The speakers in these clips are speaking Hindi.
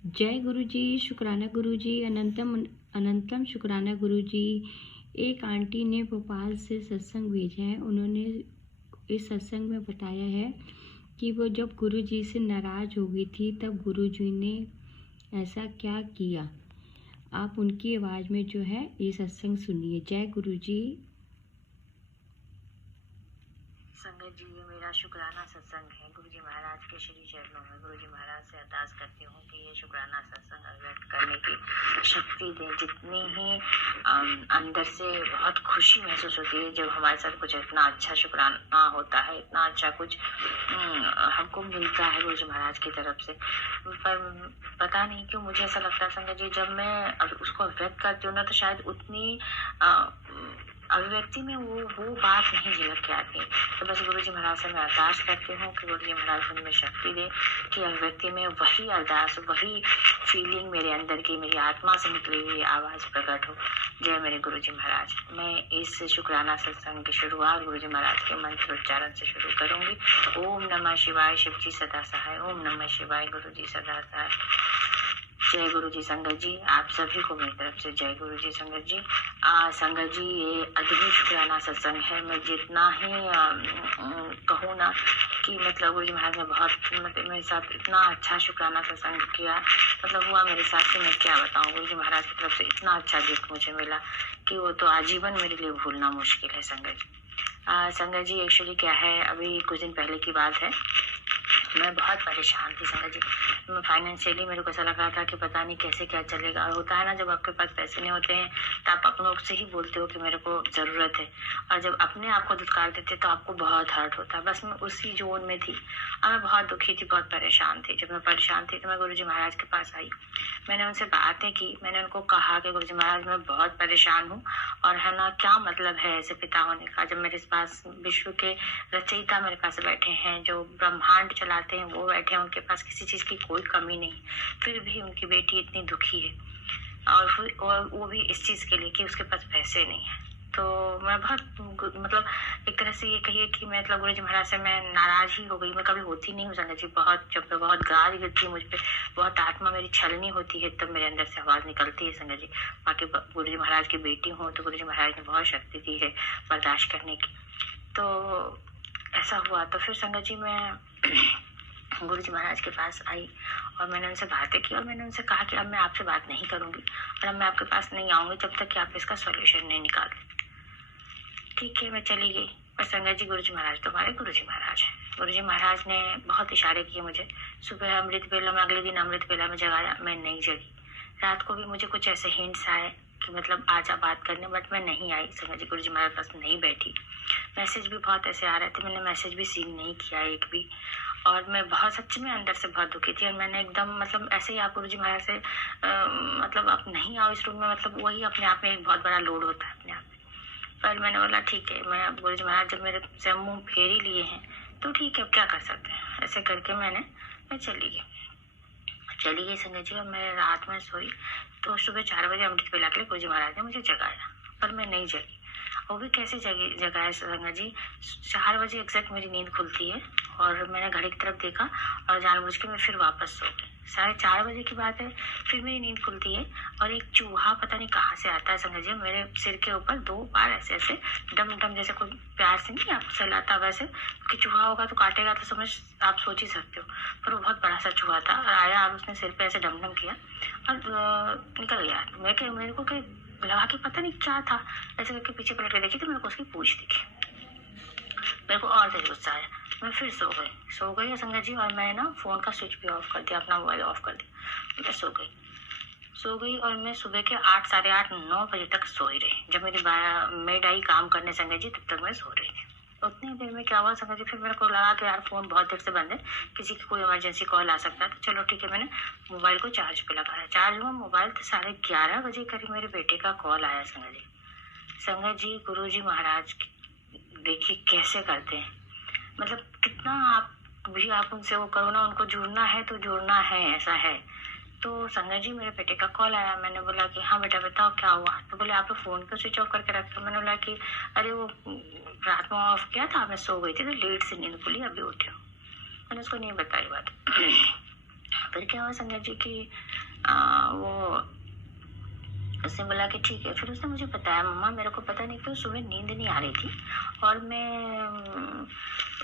जय गुरु जी, शुक्राना गुरु जी, अनंतम अनंतम शुक्राना गुरु जी। एक आंटी ने भोपाल से सत्संग भेजा है। उन्होंने इस सत्संग में बताया है कि वो जब गुरु जी से नाराज हो गई थी तब गुरु जी ने ऐसा क्या किया। आप उनकी आवाज़ में जो है ये सत्संग सुनिए। जय गुरु जी। संगत जी, ये मेरा शुक्राना सत्संग है। गुरु जी महाराज के श्री चरणों में गुरु जी महाराज से अरदास करती हूँ कि ये शुक्राना सत्संग व्यक्त करने की शक्ति दे। जितनी ही अंदर से बहुत खुशी महसूस होती है जब हमारे साथ कुछ इतना अच्छा शुक्राना होता है, इतना अच्छा कुछ हमको मिलता है गुरु जी महाराज की तरफ से। पर पता नहीं क्यों मुझे ऐसा लगता है संगत जी, जब मैं उसको व्यक्त करती हूँ ना तो शायद उतनी अभिव्यक्ति में वो बात नहीं झलक के आती। तो बस गुरु जी महाराज से मैं अरदास करती हूँ कि गुरु जी महाराज उनमें शक्ति दे कि अभिव्यक्ति में वही अरदास, वही फीलिंग मेरे अंदर की, मेरी आत्मा से निकली हुई आवाज प्रकट हो। जय मेरे गुरु जी महाराज। मैं इस शुक्राना सत्संग की शुरुआत गुरु जी महाराज के मंत्र उच्चारण से शुरू करूंगी। ओम नमः शिवाय, शिव जी सदा सहाय। ओम नमः शिवाय, गुरु जी सदा सहाय। जय गुरु जी। संगत जी, आप सभी को मेरी तरफ से जय गुरु जी। संगत जी, संगत जी, ये अद्भुत शुक्राना सत्संग है। मैं जितना ही कहूँ ना कि मतलब गुरु जी महाराज ने बहुत मेरे साथ इतना अच्छा शुक्राना सत्संग किया, मतलब हुआ मेरे साथ कि मैं क्या बताऊँ। गुरु जी महाराज की तरफ से इतना अच्छा गिफ्ट मुझे मिला कि वो तो आजीवन मेरे लिए भूलना मुश्किल है। संगत जी, संगत जी, एक्चुअली क्या है, अभी कुछ दिन पहले की बात है, मैं बहुत परेशान थी संगत जी। फाइनेंशियली मेरे को ऐसा लग रहा था कि पता नहीं कैसे क्या चलेगा। और होता है ना, जब आपके पास पैसे नहीं होते हैं तो आप अपनों से ही बोलते हो कि मेरे को ज़रूरत है, और जब अपने आप को दुत्कार देते तो आपको बहुत हर्ट होता है। बस मैं उसी जोन में थी और मैं बहुत दुखी थी, बहुत परेशान थी। जब मैं परेशान थी तो मैं गुरु जी महाराज के पास आई। मैंने उनसे बातें की। मैंने उनको कहा कि गुरु जी महाराज, मैं बहुत परेशान हूँ और है ना, क्या मतलब है ऐसे पिता होने का जब मेरे पास विश्व के रचयिता मेरे पास बैठे हैं, जो ब्रह्मांड चलाते हैं वो बैठे हैं, उनके पास किसी चीज की कोई कमी नहीं, फिर भी उनकी बेटी इतनी दुखी है, और वो भी इस चीज के लिए कि उसके पास पैसे नहीं है। तो मैं बहुत मतलब एक तरह से ये कहिए कि मतलब गुरु जी महाराज से मैं नाराज ही हो गई। मैं कभी होती नहीं हूँ संगत जी, बहुत जब मैं बहुत गाज गिरती है मुझ पे, बहुत आत्मा मेरी छलनी होती है, तब मेरे अंदर से आवाज निकलती है संगत जी। बाकी गुरु जी महाराज की बेटी हूँ तो गुरु जी महाराज ने बहुत शक्ति दी है बर्दाश्त करने की। तो ऐसा हुआ तो फिर संगत जी मैं गुरु जी महाराज के पास आई और मैंने उनसे बातें की और मैंने उनसे कहा कि अब मैं आपसे बात नहीं करूंगी और अब मैं आपके पास नहीं आऊंगी जब तक कि आप इसका सॉल्यूशन नहीं निकालें। ठीक है, मैं चली गई। और संगत जी, गुरु जी महाराज तो हमारे गुरु जी महाराज हैं। गुरु जी महाराज ने बहुत इशारे किए मुझे। सुबह अमृत वेला में, अगले दिन अमृत वेला में जगाया, मैं नहीं जगी। रात को भी मुझे कुछ ऐसे हिंट्स आए कि मतलब आजा बात करने, बट मैं नहीं आई संगत जी, गुरु जी महाराज पास नहीं बैठी। मैसेज भी बहुत ऐसे आ रहे थे, मैंने मैसेज भी सीन नहीं किया एक भी। और मैं बहुत सच में अंदर से बहुत दुखी थी और मैंने एकदम मतलब ऐसे ही आप गुरु जी महाराज से मतलब आप नहीं आओ इस रूम में, मतलब वही अपने आप में एक बहुत बड़ा लोड होता है अपने आप में। पर मैंने बोला ठीक है, मैं अब गुरु जी महाराज जब मेरे से मुंह फेर ही लिए हैं तो ठीक है, अब क्या कर सकते हैं। ऐसे करके मैं चली गई संगत जी। और मैं रात में सोई तो सुबह 4 बजे अमृत वेला के लिए गुरु जी महाराज ने मुझे जगाया, पर मैं नहीं जगी। वो भी कैसे जगाया संगत जी, 4 बजे एग्जैक्ट मेरी नींद खुलती है और मैंने घड़ी की तरफ देखा और जानबूझ के मैं फिर वापस सो गई। 4:30 बजे की बात है, फिर मेरी नींद खुलती है और एक चूहा पता नहीं कहाँ से आता है संगत जी, मेरे सिर के ऊपर 2 बार ऐसे ऐसे डम डम, जैसे कोई प्यार से नहीं आप सहलाता वैसे, कि चूहा होगा तो काटेगा तो समझ आप सोच ही सकते हो। पर वो बहुत बड़ा सा चूहा था और आया और उसने सिर पे ऐसे डम डम किया और निकल गया। मेरे को लगा कि पता नहीं क्या था। ऐसे करके पीछे पलट के देखी तो मेरे को उसकी पूंछ दिखी। मेरे को और तेज गुस्सा आया, मैं फिर सो गई संगत जी। और मैं ना फोन का स्विच भी ऑफ कर दिया, अपना मोबाइल ऑफ कर दिया। मैं सो गई और मैं सुबह के 8, साढ़े 8, 9 बजे तक सोई रही। जब मेरी मेड आई काम करने संगत जी, तब तक मैं सो रही थी। उतनी देर में क्या हुआ संगत जी, फिर मेरे को लगा कि यार फोन बहुत देर से बंद है, किसी की कोई इमरजेंसी कॉल आ सकता है, तो चलो ठीक है, मैंने मोबाइल को चार्ज पे लगाया। चार्ज हुआ मोबाइल तो 11:30 बजे करीब मेरे बेटे का कॉल आया संगत जी, गुरु जी महाराज देखिए कैसे करते हैं, मतलब कितना आप उनसे वो करो ना, उनको जुड़ना है तो जुड़ना है, ऐसा है। तो संगत जी, मेरे बेटे का कॉल आया। मैंने बोला कि हाँ बेटा बताओ क्या हुआ। तो बोले आप लोग फोन को स्विच ऑफ करके रखते हो। मैंने बोला कि अरे वो रात में ऑफ किया था, मैं सो गई थी तो लेट से नींद खुली, अभी उठी हूँ। मैंने उसको नहीं बताई बात। फिर क्या हुआ संगत जी की वो उसने बोला कि ठीक है। फिर उसने मुझे बताया, मम्मा मेरे को पता नहीं क्यों सुबह नींद नहीं आ रही थी और मैं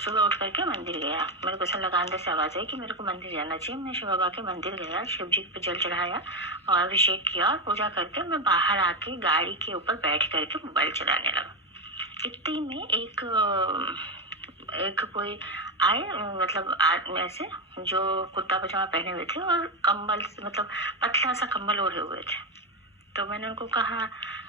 सुबह उठ करके मंदिर गया। मेरे को ऐसा लगा अंदर से आवाज आई कि मेरे को मंदिर जाना चाहिए। मैं शिव बाबा के मंदिर गया, शिव जी पे जल चढ़ाया और अभिषेक किया और पूजा करके मैं बाहर आके गाड़ी के ऊपर बैठ करके मोबाइल चलाने लगा। इतनी में एक कोई आए, मतलब आदमी ऐसे जो कुर्ता पजामा पहने हुए थे और कंबल मतलब पतला सा कंबल ओढ़े हुए थे। तो मैंने उनको कहा,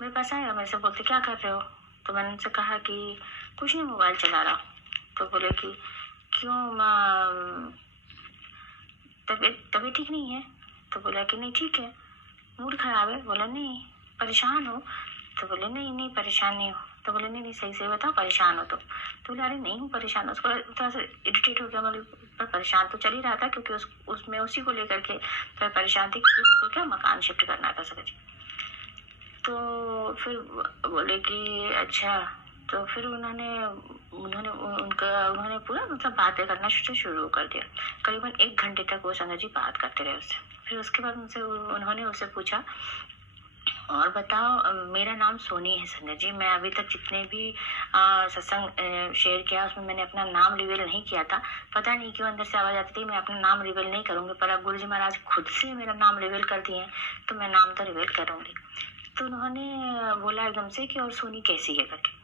मेरे पास आया, मेरे से बोलते क्या कर रहे हो? तो मैंने उनसे कहा कि कुछ नहीं, मोबाइल चला रहा हूँ। तो बोले कि क्यों माँ, तबीयत ठीक नहीं है? तो बोला कि नहीं ठीक है। मूड खराब है? बोला नहीं। परेशान हो? तो बोले नहीं नहीं परेशान नहीं हो। तो बोले नहीं नहीं सही से बताओ परेशान हो? तो बोले अरे नहीं हूँ परेशान। उसको थोड़ा सा इरिटेट हो गया, मतलब पर परेशान तो चल ही रहा था क्योंकि उसमें उसी को लेकर के फिर परेशान थी कि उसको क्या मकान शिफ्ट करना था समझ। तो फिर बोले कि अच्छा। तो फिर उन्होंने उन्होंने उन्होंने पूरा मतलब बातें करना शुरू कर दिया। करीबन 1 घंटे तक वो संगत जी बात करते रहे उससे। फिर उसके बाद उन्होंने उससे पूछा, और बताओ, मेरा नाम सोनी है संगत जी। मैं अभी तक जितने भी सत्संग शेयर किया उसमें मैंने अपना नाम रिवील नहीं किया था। पता नहीं क्यों अंदर से आवाज आती थी मैं अपना नाम रिवील नहीं करूंगी, पर अब गुरु जी महाराज खुद से मेरा नाम रिवील कर दिए तो मैं नाम तो रिवील करूंगी। तो उन्होंने बोला एकदम से कि और सोनी कैसी है करके।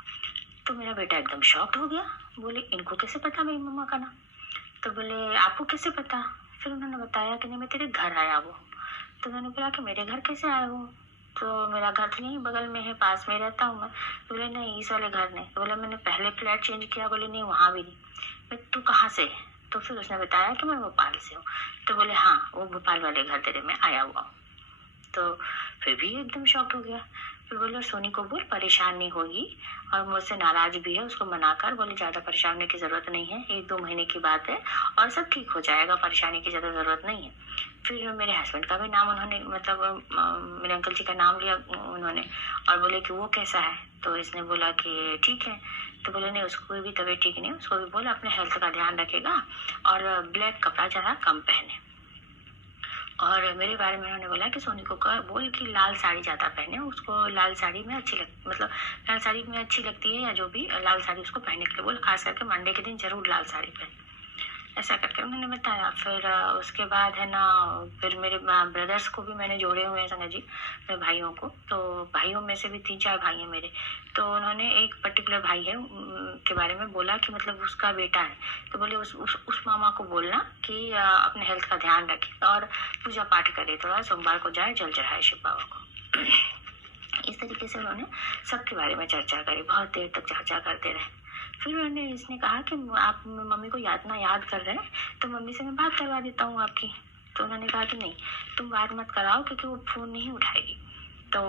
तो मेरा बेटा एकदम शॉक्ड हो गया। बोले इनको कैसे पता मेरी मम्मा का नाम? तो बोले आपको कैसे पता? फिर उन्होंने बताया कि नहीं मैं तेरे घर आया वो। तो मैंने बोला कि मेरे घर कैसे आए हो? तो मेरा घर तो यहीं बगल में है, पास में रहता हूँ मैं। तो बोले नहीं इस वाले घर नहीं। तो बोले मैंने पहले फ्लैट चेंज किया। बोले नहीं वहाँ भी नहीं। मैं तू कहाँ से है? तो फिर उसने बताया कि मैं भोपाल से हूँ। तो बोले हाँ वो भोपाल वाले घर तेरे में आया हुआ हूँ। तो फिर भी एकदम शॉक हो गया। फिर बोले सोनी को बोल परेशान नहीं होगी और मुझसे नाराज भी है उसको मनाकर। बोले ज्यादा परेशान होने की जरूरत नहीं है, 1-2 महीने की बात है और सब ठीक हो जाएगा, परेशानी की ज्यादा जरूरत नहीं है। फिर मेरे हस्बैंड का भी नाम उन्होंने मतलब मेरे अंकल जी का नाम लिया उन्होंने और बोले कि वो कैसा है? तो इसने बोला कि ठीक है। तो बोले नहीं उसको भी तबीयत ठीक नहीं, उसको भी बोला अपने हेल्थ का ध्यान रखेगा और ब्लैक कपड़ा ज्यादा कम पहने। और मेरे बारे में उन्होंने बोला कि सोनी को बोल कि लाल साड़ी ज्यादा पहने, उसको लाल साड़ी में अच्छी लगती, मतलब लाल साड़ी में अच्छी लगती है या जो भी, लाल साड़ी उसको पहनने के लिए बोल, खास करके मंडे के दिन जरूर लाल साड़ी पहने। ऐसा करके उन्होंने बताया। फिर उसके बाद है ना, फिर मेरे ब्रदर्स को भी मैंने जोड़े हुए हैं संगत जी, मेरे भाइयों को। तो भाइयों में से भी 3-4 भाई हैं मेरे। तो उन्होंने एक पर्टिकुलर भाई है के बारे में बोला कि मतलब उसका बेटा है। तो बोले उस मामा को बोलना कि अपने हेल्थ का ध्यान रखे और पूजा पाठ करे, थोड़ा सोमवार को जाए जल चढ़ाए शिव बाबा को। इस तरीके से उन्होंने सबके बारे में चर्चा करी, बहुत देर तक चर्चा करते रहे। फिर उन्होंने इसने कहा कि आप मम्मी को याद कर रहे हैं तो मम्मी से मैं बात करवा देता हूँ आपकी। तो उन्होंने कहा कि नहीं तुम बात मत कराओ क्योंकि वो फोन नहीं उठाएगी। तो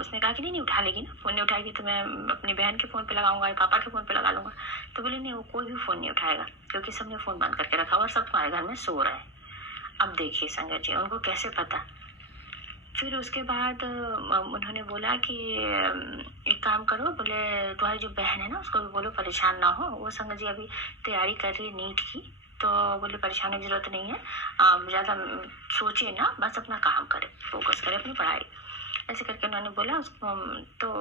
उसने कहा कि नहीं उठा लेगी ना, फोन नहीं उठाएगी तो मैं अपनी बहन के फोन पे लगाऊंगा या पापा के फोन पे लगा लूंगा। तो बोले नहीं वो कोई भी फोन नहीं उठाएगा क्योंकि सबने फोन बंद करके रखा हुआ और सब तुम्हारे घर में सो रहे हैं। अब देखिए संगत जी उनको कैसे पता। फिर उसके बाद उन्होंने बोला कि एक काम करो, बोले तुम्हारी जो बहन है ना उसको भी बोलो परेशान ना हो, वो संगत जी अभी तैयारी कर रही है नीट की। तो बोले परेशान की जरूरत नहीं है, ज़्यादा सोचे ना, बस अपना काम करे, फोकस करे अपनी पढ़ाई। ऐसे करके उन्होंने बोला उसको। तो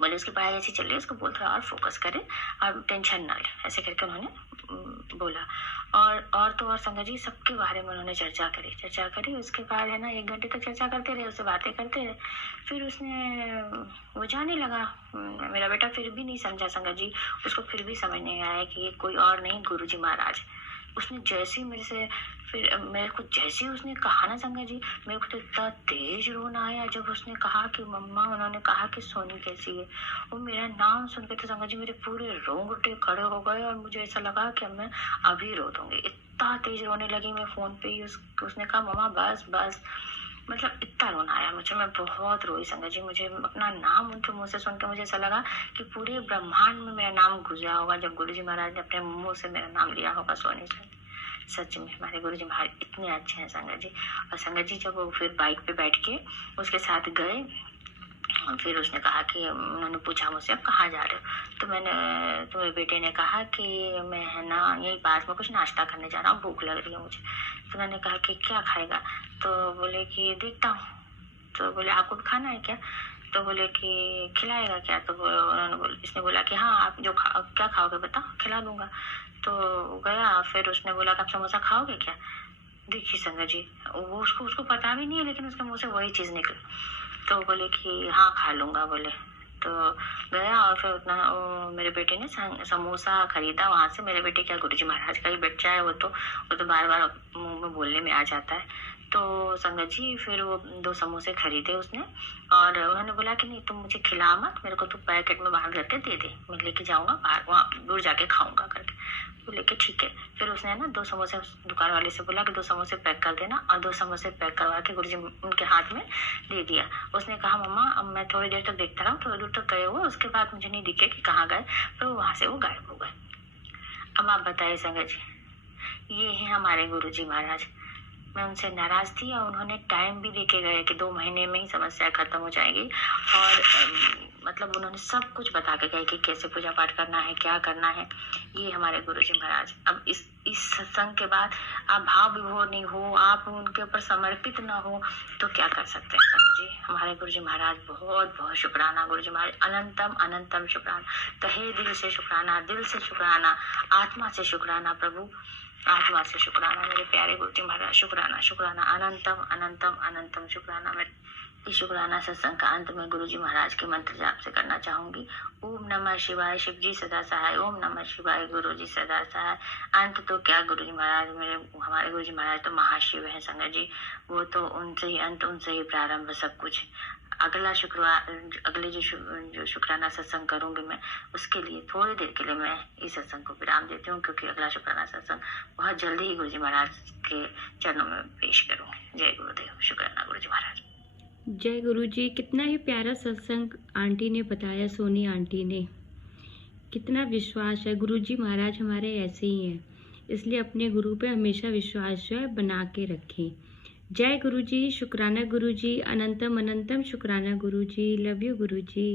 बोले उसकी पढ़ाई ऐसी चल रही है, उसको बोल थोड़ा और फोकस करे और टेंशन ना ले, ऐसे करके उन्होंने बोला। और तो और संगत जी सबके बारे में उन्होंने चर्चा करी। उसके बाद है ना 1 घंटे तक चर्चा करते रहे, उससे बातें करते रहे। फिर उसने वो जाने लगा। मेरा बेटा फिर भी नहीं समझा संगत जी, उसको फिर भी समझ नहीं आया कि ये कोई और नहीं गुरु जी महाराज। उसने जैसे ही मेरे से फिर मेरे को जैसे ही उसने कहा ना संगत जी, मेरे को तो इतना तेज रोना आया जब उसने कहा कि मम्मा, उन्होंने कहा कि सोनी कैसी है। वो मेरा नाम सुन के तो संगत जी मेरे पूरे रोंगटे खड़े हो गए और मुझे ऐसा लगा कि अब मैं अभी रो दूंगी। इतना तेज रोने लगी मैं फोन पे ही। उसने कहा मम्मा बस बस, मतलब इतना रोना आया मुझे, मैं बहुत रोई संगत जी। मुझे अपना नाम उनके मुंह से सुन के मुझे ऐसा लगा कि पूरे ब्रह्मांड में मेरा नाम गुजरा होगा जब गुरु जी महाराज ने अपने मुंह से मेरा नाम लिया होगा सोनी से। सच में हमारे गुरु जी महाराज इतने अच्छे हैं संगत जी। और संगत जी जब वो फिर बाइक पे बैठ के उसके साथ गए फिर उसने कहा कि उन्होंने पूछा मुझसे अब कहाँ जा रहे हो, तो मेरे बेटे ने कहा कि मैं है ना यही पास में कुछ नाश्ता करने जा रहा हूँ, भूख लग रही है मुझे। तो मैंने कहा कि क्या खाएगा, तो बोले कि देखता हूँ। तो बोले आपको भी खाना है क्या, तो बोले कि खिलाएगा क्या, तो इसने बोला कि हाँ आप जो क्या खाओगे बताओ खिला दूंगा। तो गया, फिर उसने बोला कि आप समोसा खाओगे क्या। देखिए संगत जी, वो उसको पता भी नहीं है, लेकिन उसके मुंह से वही चीज निकली। तो बोले कि हाँ खा लूंगा बोले। तो गया और फिर उतना मेरे बेटे ने समोसा खरीदा वहां से। मेरे बेटे क्या गुरुजी महाराज का ही बच्चा है, वो तो बार बार मुंह में बोलने में आ जाता है। तो संगत जी फिर वो 2 समोसे खरीदे उसने, और उन्होंने बोला कि नहीं तुम मुझे खिला मत, मेरे को तो पैकेट में बाहर करके दे दे, मैं लेके जाऊंगा बाहर, वहाँ दूर जाके खाऊंगा करके। बोले कि ठीक है। फिर उसने ना 2 समोसे दुकान वाले से बोला कि 2 समोसे पैक कर देना, और 2 समोसे पैक करवा के गुरुजी उनके हाथ में दे दिया। उसने कहा मम्मा अब मैं थोड़ी देर तक देखता रहा, थोड़ी दूर तक गए हुए, उसके बाद मुझे नहीं दिखे कि कहाँ गए, तो वहां से वो गायब हो गए। अब आप बताइए संगत जी, ये है हमारे गुरुजी महाराज। मैं उनसे नाराज थी और उन्होंने टाइम भी देके गए कि 2 महीने में ही समस्या खत्म हो जाएगी, और मतलब उन्होंने सब कुछ बता के गए कि कैसे पूजा पाठ करना है, क्या करना है। ये हमारे गुरुजी महाराज। अब इस सत्संग के बाद आप भाव विभोर नहीं हो, आप उनके ऊपर समर्पित ना हो, तो क्या कर सकते हैं प्रभु जी। हमारे गुरुजी महाराज बहुत बहुत शुक्राना गुरुजी महाराज, अनंतम अनंतम शुक्राना, तहे दिल से शुक्राना, दिल से शुक्राना, आत्मा से शुक्राना प्रभु, आत्मा से शुक्राना मेरे प्यारे गुरुजी महाराज, शुक्राना शुक्राना, अनंतम अनंतम अनंतम शुक्राना। मैं इस शुक्राना सत्संग का अंत में गुरुजी महाराज के मंत्र जाप से करना चाहूंगी। ओम नमः शिवाय, शिव जी सदा सहाय, ओम नमः शिवाय, गुरु जी सदा सहाय। अंत तो क्या गुरुजी महाराज, हमारे गुरुजी महाराज तो महाशिव है संगत जी, वो तो उनसे ही अंत, उनसे ही प्रारंभ सब कुछ। अगला शुक्रवार, अगले जो शुक्राना सत्संग करूंगी मैं, उसके लिए थोड़ी देर के लिए मैं इस सत्संग को विराम देती हूँ, क्योंकि अगला शुक्राना सत्संग बहुत जल्दी ही गुरुजी महाराज के चरणों में पेश करूंगी। जय गुरुदेव, शुक्राना गुरुजी महाराज। जय गुरु जी। कितना ही प्यारा सत्संग आंटी ने बताया, सोनी आंटी ने। कितना विश्वास है, गुरु जी महाराज हमारे ऐसे ही हैं, इसलिए अपने गुरु पे हमेशा विश्वास जो है बना के रखें। जय गुरु जी, शुक्राना गुरु जी, अनंतम अनंतम शुक्राना गुरु जी, लव यू गुरु जी।